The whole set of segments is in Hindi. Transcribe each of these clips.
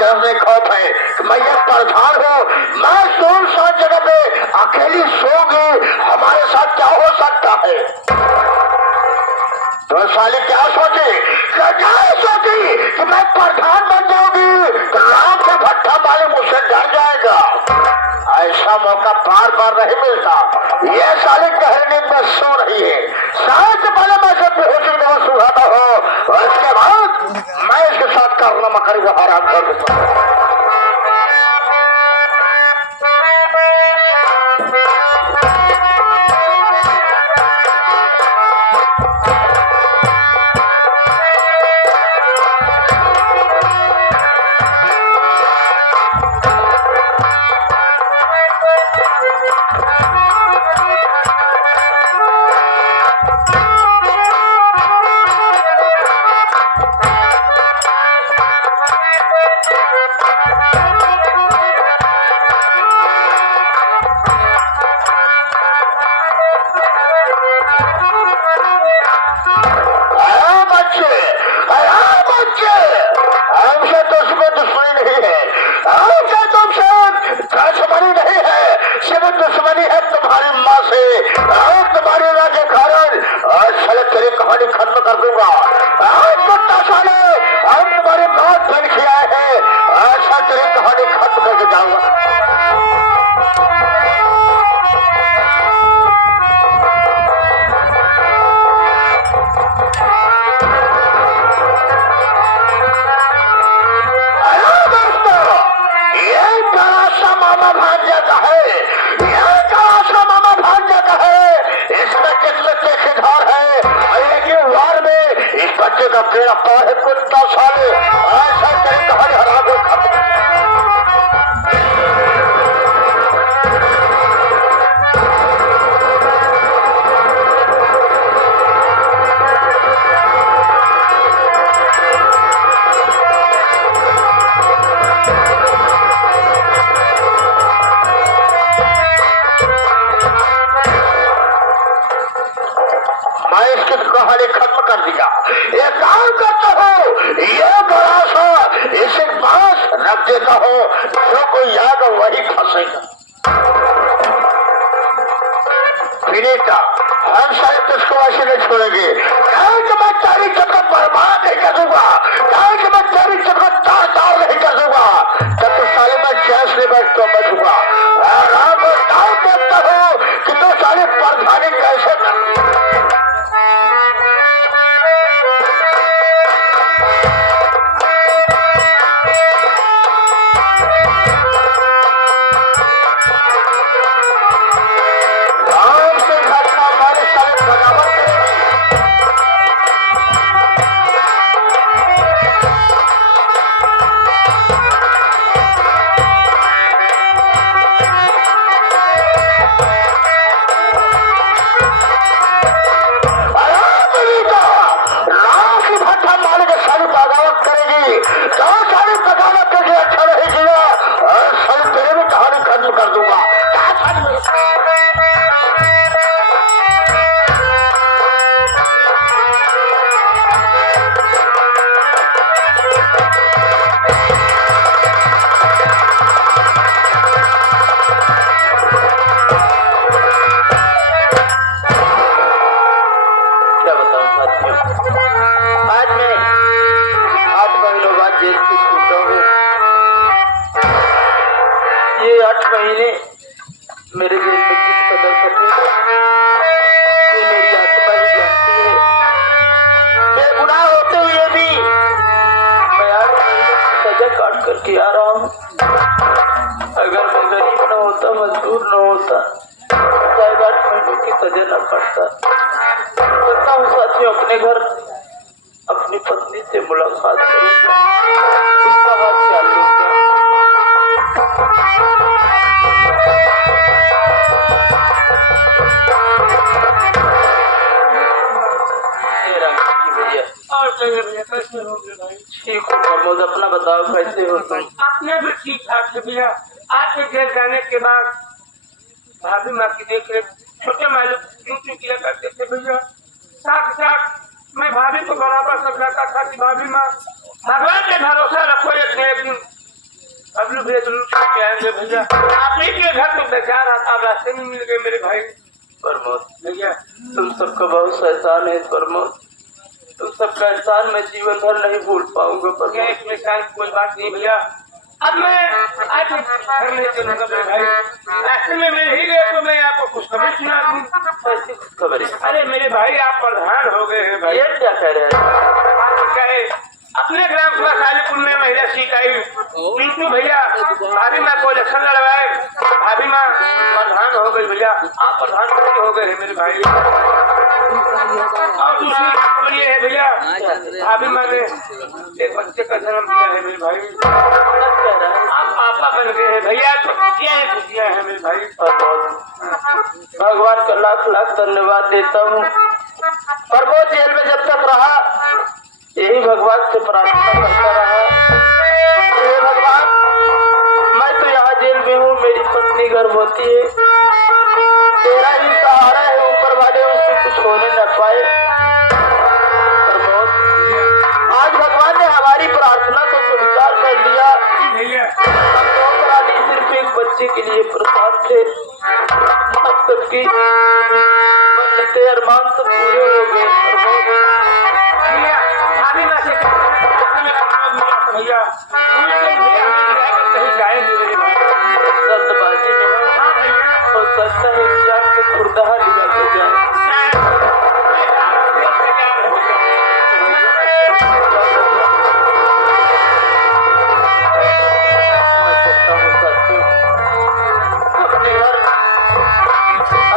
डरने खौफ है कि मैं ये प्रधान हूँ, मैं 200 जगह पे अकेली सोऊंगी, हमारे साथ क्या हो सकता है। तो साली क्या सोची कि मैं प्रधान बन जाऊंगी तो राम के भट्टा वाले मुझसे डर जाएगा। ऐसा मौका बार बार नहीं मिलता। ये साली गहरी नींद में सो रही है, शायद से पहले मैं सब बेहोशी में सुहाता हूँ, उसके बाद मैं इसके साथ कारनामा करूंगा, आराम कर दूंगा। दुश्मनी है तुम्हारी माँ से, तुम्हारी माँ के कारण आज साले तेरी कहानी खत्म कर दूंगा। साले हम तुम्हारी मौत बन किया है, ऐसा तेरी कहानी खत्म करके जाऊंगा। बच्चे का पेड़ा पार है कुत्ता साले, ऐसा तेरी कहानी हरा दो खत्म। मैं इसकी कहानी खत्म कर दिया। ये काम करता हूँ, ये बड़ा सा इसे पास रख देता हूँ, जो कोई याद हो वही फंसेगा। फिनिटा, हम शायद तुझको ऐसे नहीं छोड़ेंगे। मैं चारी चक्कर बर्बाद नहीं कर दूंगा, मैं चारी चक्कर तार नहीं कर दूंगा। जब तो साले मैं चैस नहीं बैठूंगा, आराम से दाव देखता हूँ कि तो साले प्रधानी कैसे करती है। कर दूंगा। क्या बताऊं साथियों, आज मैं 8 महीनों बाद जेल से छूटा हूँ। ये 8 महीने मेरे जेल में किस कदर कटे ये मेरी आत्मा ही जानती है। बेगुनाह होते हुए भी मैं 8 महीने की सजा काट करके आ रहा हूँ। अगर मैं गरीब न होता, मजदूर न होता, शायद 8 महीनों की सजा न पड़ता। करता हूँ साथियों, अपने घर अपनी पत्नी से मुलाकात करूंगा, उसका हाथ ख्याल लूंगा। ठीक हो प्रमोद, अपना बताओ कैसे हो तुम? अपने भी ठीक ठाक से भैया। आज के जेल जाने के बाद भाभी माँ की देख रेख छोटे मालिक क्यों किया करते थे भैया। साथ साथ मैं भाभी को बराबर समझाता था कि भाभी माँ भगवान पे भरोसा रखो, एक दिन अब लोग लूट के आएंगे भैया। आप ही के घर तो बेचार आता, आप रास्ते में मिल गए मेरे भाई। प्रमोद भैया तुम सबका बहुत एहसान है प्रमोद, तुम सबका एहसान मैं जीवन भर नहीं भूल पाऊंगा क्या प्रमोद। इसमें शायद कोई बात नहीं भैया। अब मैं आज घर में चलूंगा मेरे भाई। रास्ते में मिल ही गए तो मैं आपको खुशखबरी सुना दूं। कैसी खुशखबरी? अरे मेरे भाई आप प्रधान हो गए हैं भाई। ये क्या कह रहे हैं? आप कहे अपने ग्राम सभा कालीपुर में महिला सीट आई पिंटू भैया, भाभी माँ को इलेक्शन लड़वाए, भाभी माँ प्रधान हो गई भैया। आप प्रधानमंत्री हो गए हैं मेरे भाई। और दूसरी खबर ये है भैया, भाभी माँ ने एक बच्चे का जन्म दिया है मेरे भाई। क्या कह रहे हैं? आप पापा बन गए हैं भैया। तो खुशियाँ हैं मेरे भाई। प्रमोद भगवान का लाख लाख धन्यवाद देता हूँ। प्रमोद जेल में जब तक रहा यही भगवान से प्रार्थना करता रहा, हे भगवान मैं तो यहाँ जेल में हूँ, मेरी पत्नी गर्भवती है, तेरा ही सहारा है ऊपर वाले, उससे कुछ होने न पाए। प्रमोद आज भगवान ने हमारी प्रार्थना को स्वीकार कर लिया। भैया हम दो प्राणी सिर्फ एक बच्चे के लिए प्रसाद थे, अब सबकी मन से अरमान सब पूरे हो गए। प्रमोद भैया भाभी माँ से भैया कहीं जाएंगे मेरे भाई। जल्दबाजी में हाँ भैया हो सकता है कि आपको खुर्दहा लिया तो जाए। मैं कहता हूँ साथियों अपने घर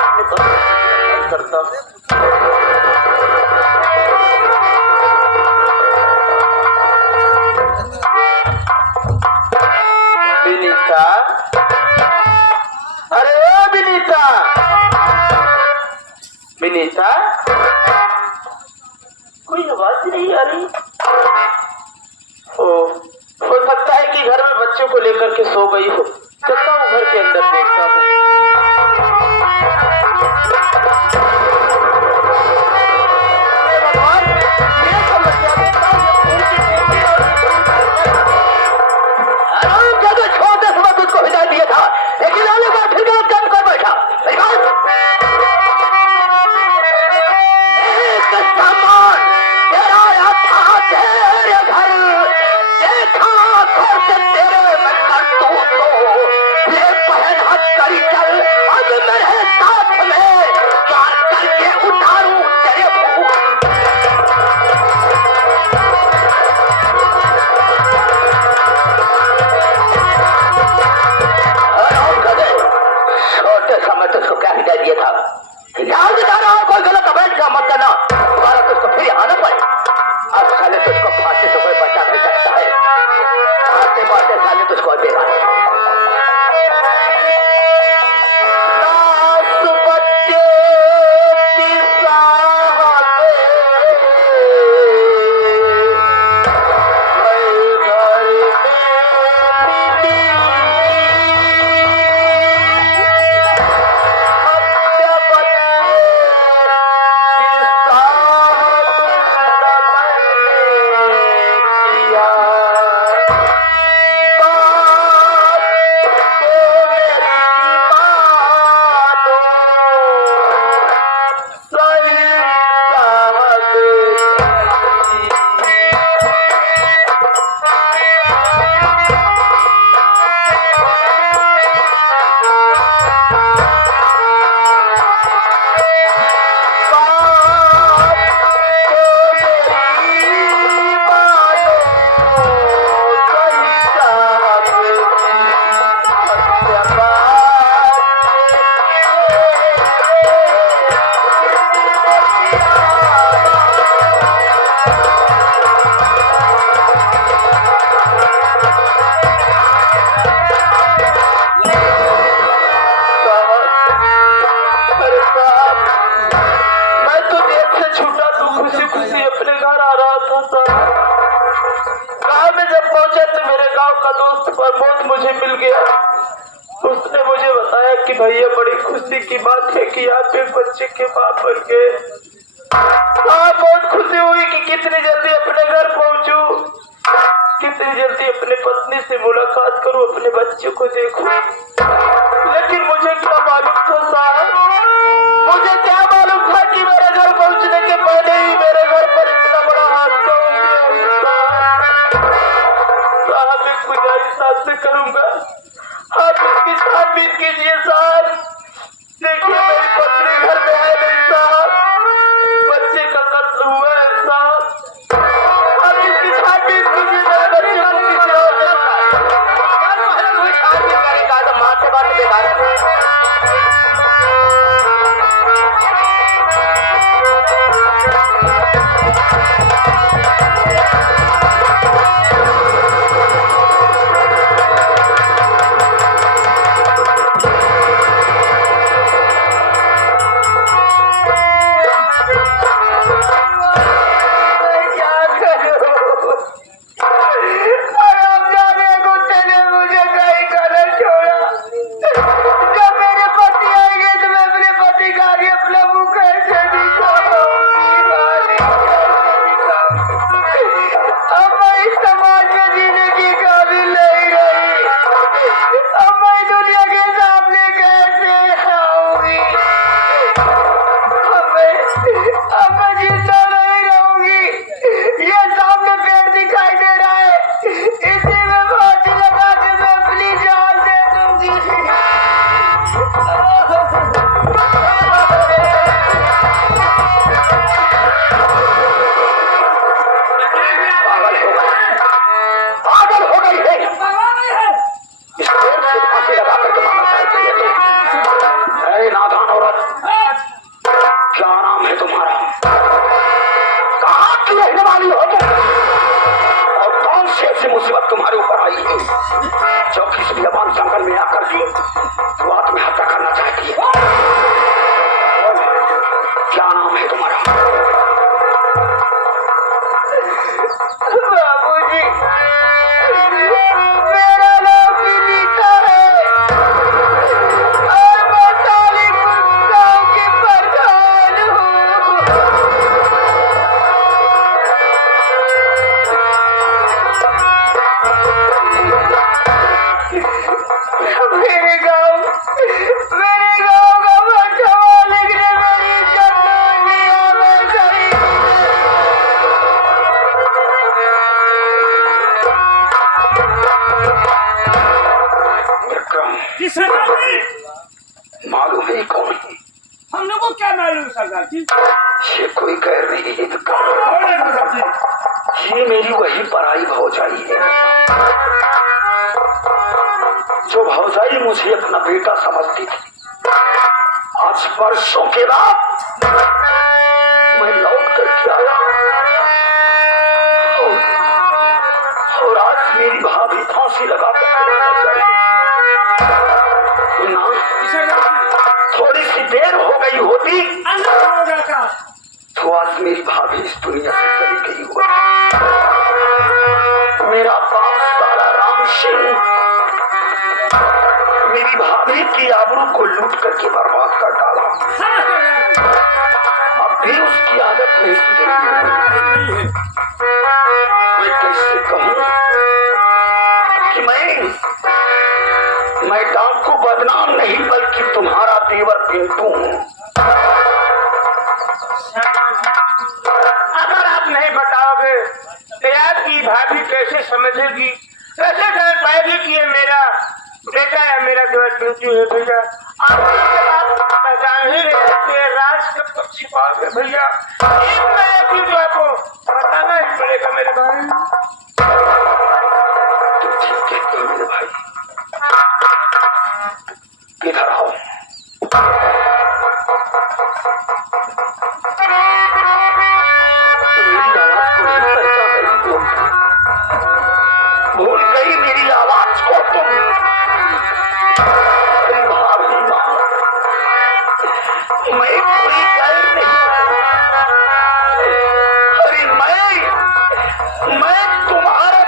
अपने पसंद करता हूँ। विनीता, अरे ओ विनीता, विनीता कोई आवाज नहीं आ रही। हो सकता है कि घर में बच्चों को लेकर के सो गई हो। चलता हूँ घर के अंदर देखता हूँ। अरे भगवान ये समस्या देखता हूँ, जब छोटे समय तुझको हिदायत दिया था लेकिन आने का फिर गलत काम कर बैठा। एक सामान तेरा आया था तेरे घर, देखा कर तेरे में करतू तो ये पहन हाथ करी चल, अब मेरे साथ में प्यार करके उतारू तेरे छोटे समय तुझको क्या हिदायत दिया था? ध्यान से जाना हो, कोई गलत अवैध का मत करना, तुम्हारा तुझको फिर आना पड़े। अब साले तुझको फांसी से कोई बचा नहीं सकता है, फांसी मारते साले तुझको देगा। प्रमोद मुझे मिल गया। उसने मुझे बताया कि भैया बड़ी खुशी की बात है कि आप एक बच्चे के बाप बन गए। बहुत खुशी हुई कि कितनी जल्दी अपने घर पहुंचूं, कितनी जल्दी जल्दी अपने पत्नी से मुलाकात करूं, अपने बच्चों को देखूं। लेकिन मुझे क्या मालूम था साहब, मुझे क्या मालूम था कि मेरे घर पहुंचने के पहले ही मेरे घर पर इतना बड़ा हादसा हो गया। साहब एक गुजारिश आपसे करूंगा, आप इसकी छानबीन कीजिए साहब। देखिए मेरी पत्नी घर में है नहीं साहब, बच्चे का कत्ल हुआ है साहब। आप इसकी छानबीन कीजिए, मेरे बच्चे को किसी और ने कोई छानबीन करेगा तो मार से बात बेकार है। मुसीबत तुम्हारे ऊपर आई है जो किसी बियाबान जंगल में आकर के वो आत्महत्या करना चाहती है। क्या नाम है तुम्हारा? बाबूजी, मेरा नाम विनीता है और मैं तालीपुर गांव की प्रधान हूँ। मेरे गांव का बच्चा मालिक ने मेरी इज्जत लूट लिया। मैं गरीब मालूम है कौन है? हम लोगों को क्या मालूम सरदार जी? ये कोई कह रही है तो ये मेरी वही पराई भौजाई है जो भौजाई मुझे अपना बेटा समझती थी। आज वर्षों के बाद मैं लौट करके आया और आज मेरी भाभी फांसी लगा ना, थोड़ी सी देर हो गई होती तो आज मेरी भाभी इस दुनिया से चली गई होती। मेरा बाप सारा राम सिंह मेरी भाभी की आबरू को लूट करके बर्बाद कर डाला। अब भी उसकी आदत नहीं सुधरी। मैं कैसे कहूँ कि मैं डाकू बदनाम नहीं बल्कि तुम्हारा देवर पिंटू हूँ। अगर आप नहीं बताओगे तो आपकी भाभी कैसे समझेगी, कैसे समझ पाएगी कि ये मेरा बेटा या मेरा देवर पिंटू है? भैया आप पहचान ही नहीं सकते, राज कब तक छिपाओगे भैया? तो आपको बताना ही पड़ेगा मेरे भाई। ठीक है मेरे भाई, इधर आओ। मेरी आवाज को नहीं पहचान रही हो? भूल गई मेरी आवाज को तुम? अरे भाभी माँ, मैं कोई गैर नहीं। अरे मैं तुम्हारा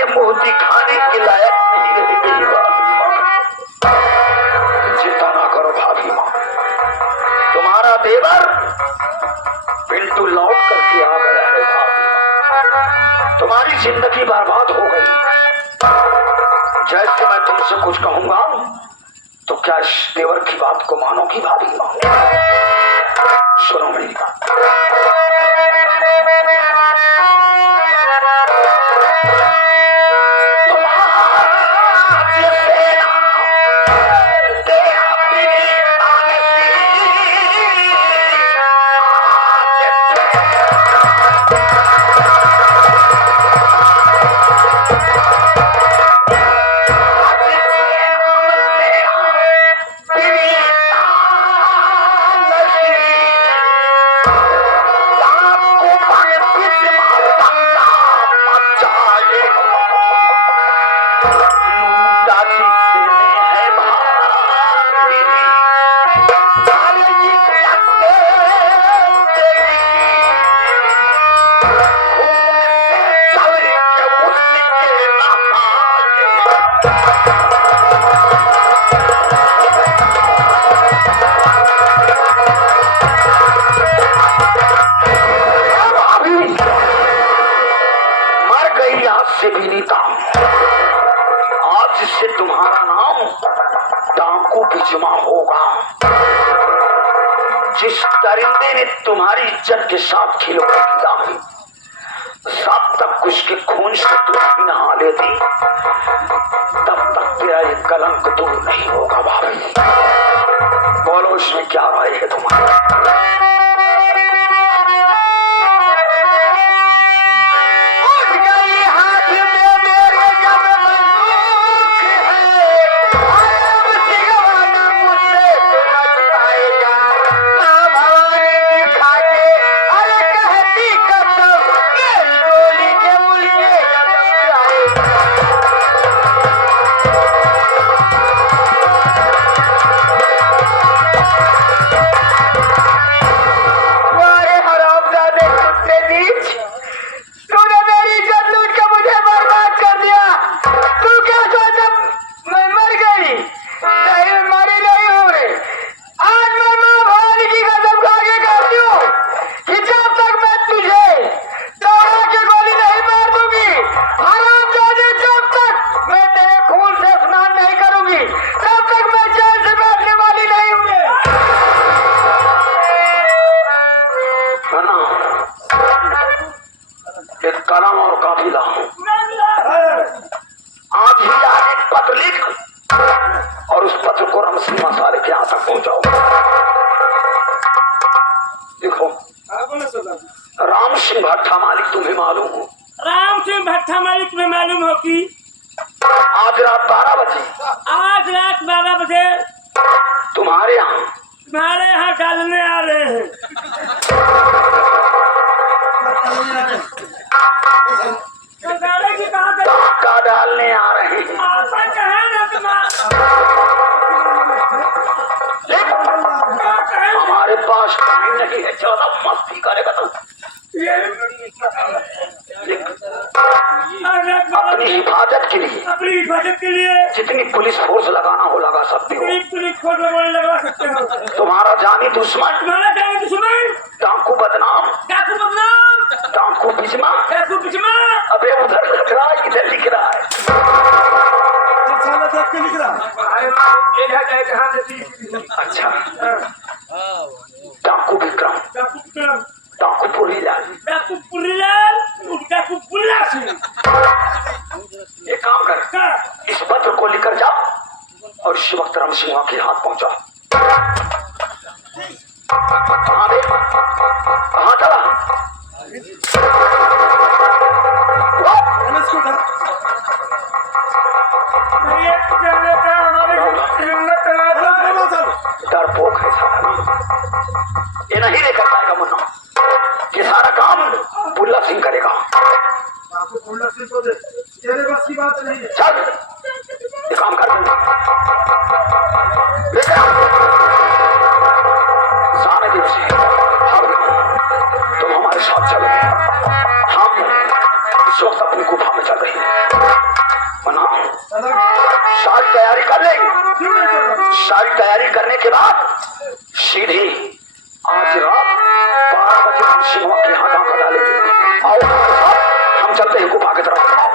सामने मुंह दिखाने के लायक नहीं रह गई भाभी माँ। चिंता ना करो भाभी माँ, तुम्हारा देवर पिंटू लौट करके आ गया है भाभी माँ। तुम्हारी जिंदगी बर्बाद हो गई। जैसे मैं तुमसे कुछ कहूंगा तो क्या इस देवर की बात को मानोगी भाभी माँ? सुनो मेरी बात। से भी नीता, आज से तुम्हारा नाम डाकू बिजमा होगा। जिस दरिंदे ने तुम्हारी इज्जत के साथ खिलवाड़ किया है, सात तक उसके खून से तुम नहा लेती, तब तक तेरा ये कलंक दूर नहीं होगा भाभी। बोलो इसमें क्या राय है तुम्हारा? एक कलम और काफी ला, आज ही आगे पत्र लिख और उस पत्र को रमसी मसाले के यहाँ तक पहुंचाओ। देखो राम सिंह भट्टा मालिक तुम्हें मालूम हो? राम सिंह भट्टा मालिक तुम्हें मालूम हो कि आज रात 12 बजे, आज रात 12 बजे तुम्हारे यहाँ डालने आ रहे हैं। का डालने आ रहे हैं। हमारे पास टाइम नहीं है, ज्यादा मस्ती करेगा तो अपनी हिफाजत के लिए जितनी पुलिस फोर्स लगाना हो लगा सकते हो। तुम्हारा जानी दुश्मन डाकू बदनाम, डाकू बिजमा। अबे उधर लिख रहा है, इधर लिख रहा है। अच्छा, डाकू विक्रम, डाकू पुरीलाल, एक काम कर, इस पत्र को लेकर जाओ और इस वक्त राम सिंह के हाथ पहुंचा। कहाँ चला? डरपोक है सारा, ये नहीं लेकर जाएगा मुन्ना, ये सारा काम बुल्ला सिंह करेगा। बुल्ला सिंह को तेरे बस की बात नहीं है। चल ये काम कर सारे दिन से तुम हमारे साथ चलो, हम इस वक्त अपनी गुफा में चल रहे हैं। सारी तैयारी करने के बाद सीधे आज रात 12 बजे हम शिवा के यहाँ डाका डालेंगे। आओ हम चलते हैं गुफा की तरफ।